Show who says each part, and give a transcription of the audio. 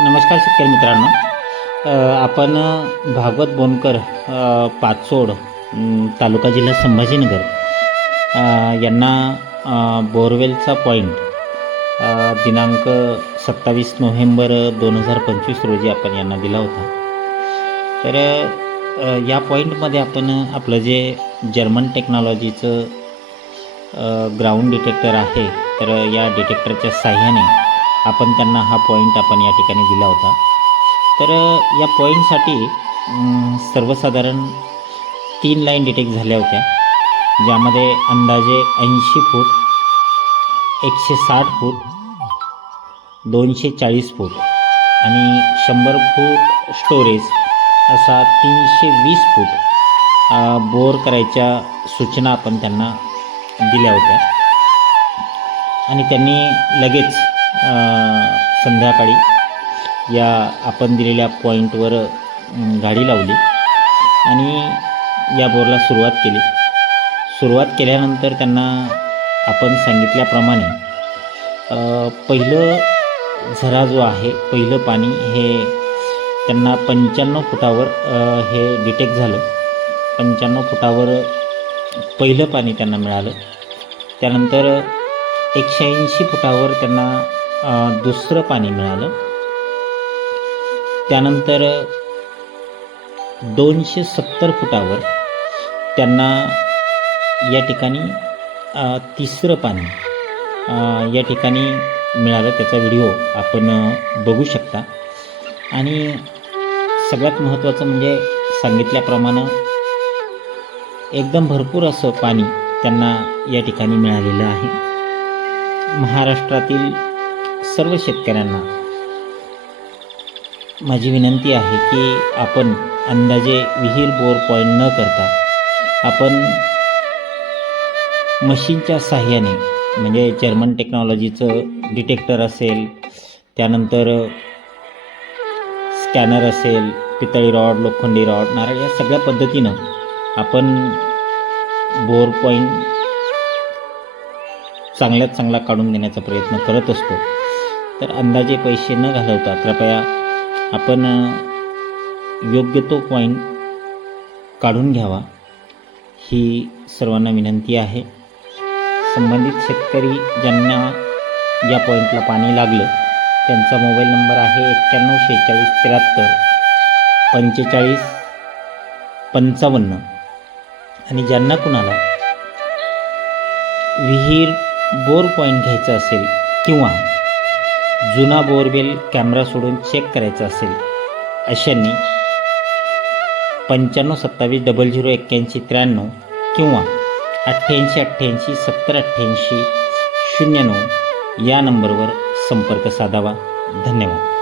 Speaker 1: नमस्कार शेतकरी मित्रांनो. आपण भागवत बोनकर पाचोड तालुका जिल्हा संभाजीनगर यांना बोरवेलचा पॉईंट दिनांक सत्तावीस नोव्हेंबर दोन हजार पंचवीस रोजी आपण यांना दिला होता. तर या पॉईंटमध्ये आपण आपलं जे जर्मन टेक्नॉलॉजीचं ग्राउंड डिटेक्टर आहे तर या डिटेक्टरच्या साह्याने आपण त्यांना हा पॉईंट आपण या ठिकाणी दिला होता. तर या पॉईंटसाठी सर्वसाधारण तीन लाईन डिटेक्ट झाल्या होत्या. ज्यामध्ये अंदाजे ऐंशी फूट एकशे साठ फूट दोनशे चाळीस फूट आणि शंभर फूट स्टोरेज असा तीनशे वीस फूट बोर करायच्या सूचना आपण त्यांना दिल्या होत्या. आणि त्यांनी लगेच संध्याकाळी या आपण दिलेल्या पॉईंटवर गाडी लावली आणि या बोरला सुरुवात केली. सुरुवात केल्यानंतर त्यांना आपण सांगितल्याप्रमाणे पहिलं झरा जो आहे पहिलं पाणी हे त्यांना पंच्याण्णव फुटावर हे डिटेक्ट झालं. पंच्याण्णव फुटावर पहिलं पाणी त्यांना मिळालं. त्यानंतर एकशे ऐंशी फुटावर त्यांना दुसरं पाणी मिळालं. त्यानंतर दोनशे सत्तर फुटावर त्यांना या ठिकाणी तिसरं पाणी या ठिकाणी मिळालं. त्याचा व्हिडिओ आपण बघू शकता. आणि सगळ्यात महत्त्वाचं म्हणजे सांगितल्याप्रमाणे एकदम भरपूर असं पाणी त्यांना या ठिकाणी मिळालेलं आहे. महाराष्ट्रातील सर्व शेतकऱ्यांना. माझी विनंती आहे की आपण अंदाजे विहीर बोर पॉईंट न करता आपण मशीनच्या साह्याने म्हणजे जर्मन टेक्नॉलॉजीचं डिटेक्टर असेल त्यानंतर स्कॅनर असेल पितळी रॉड लोखंडी रॉड नारळ या सगळ्या पद्धतीनं आपण बोर पॉईंट चांगल्यात चांगला काढून देण्याचा प्रयत्न करत असतो. तर अंदाजे पैसे न घालवता कृपया आपण योग्य तो पॉईंट काढून घ्यावा. ही सर्वांना विनंती आहे. संबंधित शेतकरी ज्यांना या पॉईंटला पाणी लागलं त्यांचा मोबाईल नंबर आहे एक्क्याण्णव शेहेचाळीस त्र्याहत्तर पंचेचाळीस पंचावन्न. आणि ज्यांना कुणाला विहीर बोर पॉईंट घ्यायचा असेल किंवा जुना बोरवेल कॅमेरा सोडून चेक करायचा असेल अशांनी पंच्याण्णव सत्तावीस डबल झिरो एक्क्याऐंशी त्र्याण्णव किंवा अठ्ठ्याऐंशी अठ्ठ्याऐंशी सत्तर अठ्ठ्याऐंशी शून्य नऊ या नंबरवर संपर्क साधावा. धन्यवाद.